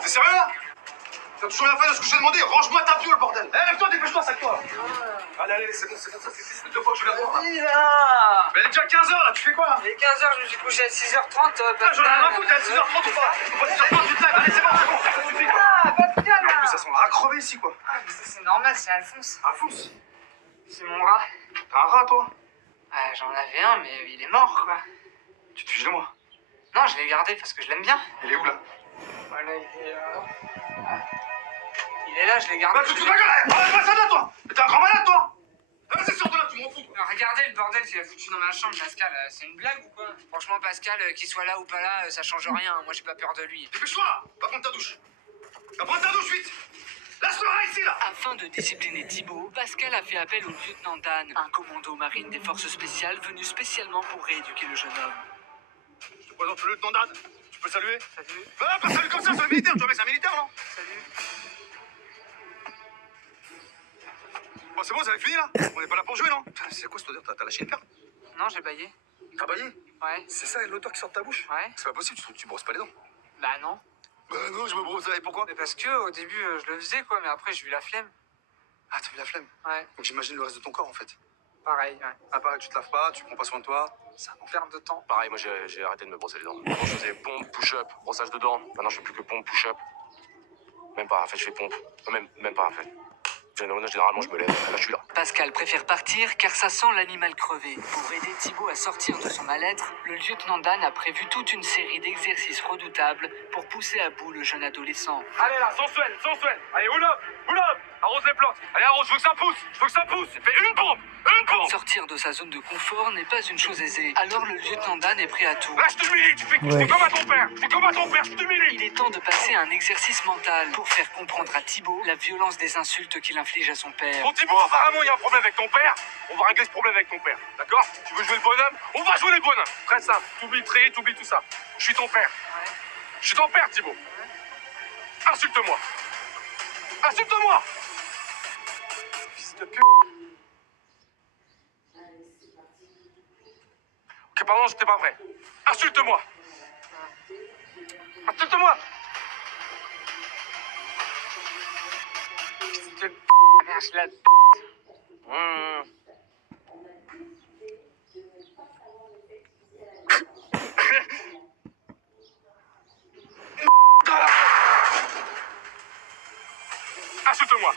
T'es sérieux là? T'as toujours rien fait de ce que je t'ai demandé? Range-moi ta piole, bordel! Eh, lève-toi, dépêche-toi, sac-toi! Allez, c'est bon, ça fait 2 fois que je viens de voir. Vas-y là! Mais il est déjà 15h là, tu fais quoi là? Il est 15h, je me suis couché à 6h30, J'en ai rien à foutre, t'es à 6h30 ou pas? Faut pas 6h30, tu te lèves, allez, c'est bon, ça suffit quoi! Ah, Pascal En plus, ça sent la crever ici quoi! Ah, mais ça c'est normal, c'est Alphonse. Alphonse! C'est mon rat. T'as un rat toi? Ah, j'en avais un, mais il est mort quoi. Tu te fiches de moi? Non, je l'ai gardé parce que je l'aime bien. Il est où là? Voilà, il est là, je l'ai gardé. Bah, tu te gueule! Arrête pas ça là toi! Mais t'es un grand malade toi! Vas-y, sors de là, tu m'en fous! Regardez le bordel qu'il a foutu dans ma chambre, Pascal. C'est une blague ou quoi? Franchement, Pascal, qu'il soit là ou pas là, ça change rien. Moi, j'ai pas peur de lui. Dépêche-toi là! Va prendre ta douche! Va prendre ta douche vite! Lâche-le ici là! Afin de discipliner Thibaut, Pascal a fait appel au lieutenant Dan, un commando marine des forces spéciales venu spécialement pour rééduquer le jeune homme. Je te présente le lieutenant Dan. Tu peux le saluer? Salut. Bah, pas saluer comme ça, c'est un militaire, tu vois, mec, c'est un militaire, non? Salut. Bon, c'est bon, ça avait fini là? On n'est pas là pour jouer, non? Putain, c'est quoi cette odeur? T'as lâché une carte? Non, j'ai baillé. T'as baillé? Ouais. C'est ça l'odeur qui sort de ta bouche? Ouais. C'est pas possible, tu brosses pas les dents. Bah non. Bah non, je me brosse, et pourquoi? Mais parce que au début, je le faisais quoi, mais après, j'ai eu la flemme. Ah, t'as eu la flemme? Ouais. Donc j'imagine le reste de ton corps en fait. Pareil, ouais. Ah, pareil, tu te laves pas, tu prends pas soin de toi. C'est un enfer. Perte de temps. Pareil, moi j'ai arrêté de me brosser les dents. Avant je faisais pompe, push-up, brossage de dents. Maintenant je fais plus que pompe, push-up. Même pas, en fait je fais pompe. Même pas en fait. Généralement je me lève, là je suis là. Pascal préfère partir car ça sent l'animal crevé. Pour aider Thibaut à sortir de son mal-être, le lieutenant Dan a prévu toute une série d'exercices redoutables pour pousser à bout le jeune adolescent. Allez là, sensuel. Allez, roule up, arrose les plantes. Allez, arrose, je veux que ça pousse. Fais une pompe. Sortir de sa zone de confort n'est pas une chose aisée, alors le lieutenant Dan est prêt à tout. Là, je t'humilie, tu fais comme à ton père, je t'humilie. Il est temps de passer à un exercice mental pour faire comprendre à Thibaut la violence des insultes qu'il inflige à son père. Bon, Thibaut, apparemment, il y a un problème avec ton père. On va régler ce problème avec ton père, d'accord? Tu veux jouer le bonhomme? On va jouer les bonhommes. Très simple, t'oublies tout ça. Je suis ton père. Ouais. Je suis ton père, Thibaut. Insulte-moi. Insulte-moi. Fils de pute. Ok, pardon, j'étais pas prêt. Insulte-moi. Insulte-moi. Fils de lâche la Insulte-moi.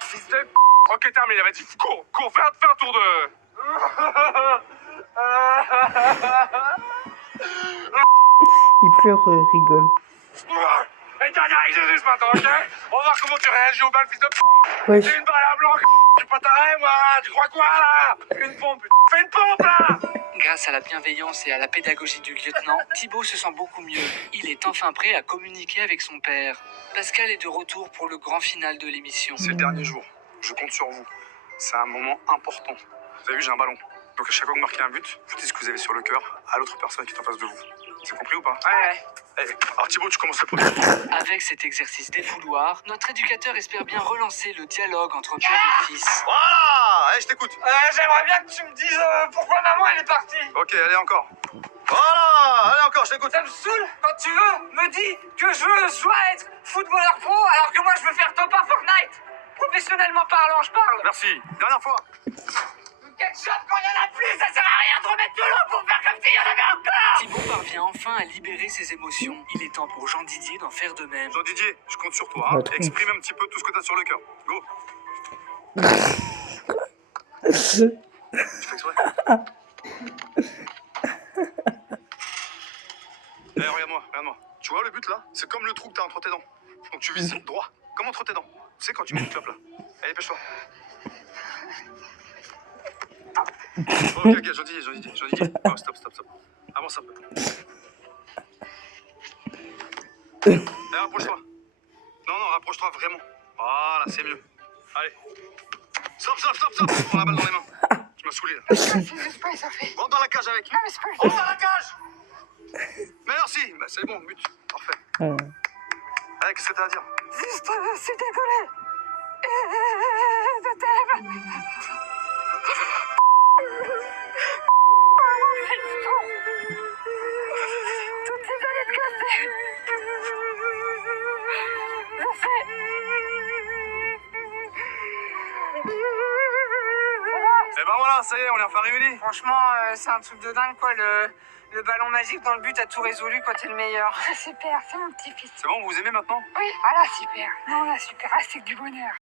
Fils de Ok, terminé, vas-y, cours, fais un tour de... Il pleure, rigole. Et dernier exercice maintenant, ok? On va voir comment tu réagis aux balles, fils de Wesh. J'ai une balle à blanc, tu pas taré, moi. Tu crois quoi, là? Une pompe, fais une pompe, là. Grâce à la bienveillance et à la pédagogie du lieutenant, Thibaut se sent beaucoup mieux. Il est enfin prêt à communiquer avec son père. Pascal est de retour pour le grand final de l'émission. C'est le dernier jour. Je compte sur vous. C'est un moment important. Vous avez vu, j'ai un ballon. Donc à chaque fois que vous marquez un but, vous dites ce que vous avez sur le cœur à l'autre personne qui est en face de vous. C'est compris ou pas? Ouais. Allez, alors Thibaut, tu commences le premier. Avec cet exercice défouloir, notre éducateur espère bien relancer le dialogue entre père et fils. Voilà! Allez, je t'écoute. J'aimerais bien que tu me dises pourquoi maman elle est partie. Ok, allez encore. Voilà! Allez encore, je t'écoute. Ça me saoule quand tu me dis que je dois être footballeur pro alors que moi je veux faire top 1 Fortnite. Professionnellement parlant, je parle. Merci. Dernière fois. Ketchup quand il y en a plus, ça sert à rien de remettre de l'eau pour faire comme s'il y en avait encore. Thibaut parvient enfin à libérer ses émotions. Il est temps pour Jean Didier d'en faire de même. Jean Didier, je compte sur toi. Bah, trop. Exprime un petit peu tout ce que t'as sur le cœur. Go. Tu fais exprès? Eh, regarde-moi. Tu vois le but là? C'est comme le trou que t'as entre tes dents. Donc tu vises droit, comme entre tes dents. Tu sais quand tu mets une clope là. Allez, dépêche-toi. Ok, Jean Didier. Oh, stop. Avance un peu. Allez, rapproche-toi. Non, rapproche-toi vraiment. Voilà, c'est mieux. Allez. Stop. Prends la balle dans les mains. Tu m'as saoulé là. Rentre dans la cage avec. Rentre dans la cage. Merci. Bah, c'est bon, but. Parfait. Allez, qu'est-ce que t'as à dire? Juste, c'est décollé. Je t'aime. Toutes ces années de café. Et ben voilà, ça y est, on est enfin réunis. Franchement, c'est un truc de dingue, quoi. Le ballon magique dans le but a tout résolu quand t'es le meilleur. C'est super, c'est mon petit-fils. C'est bon, vous aimez maintenant? Oui, voilà, super. Non, là, super. Ah, c'est que du bonheur.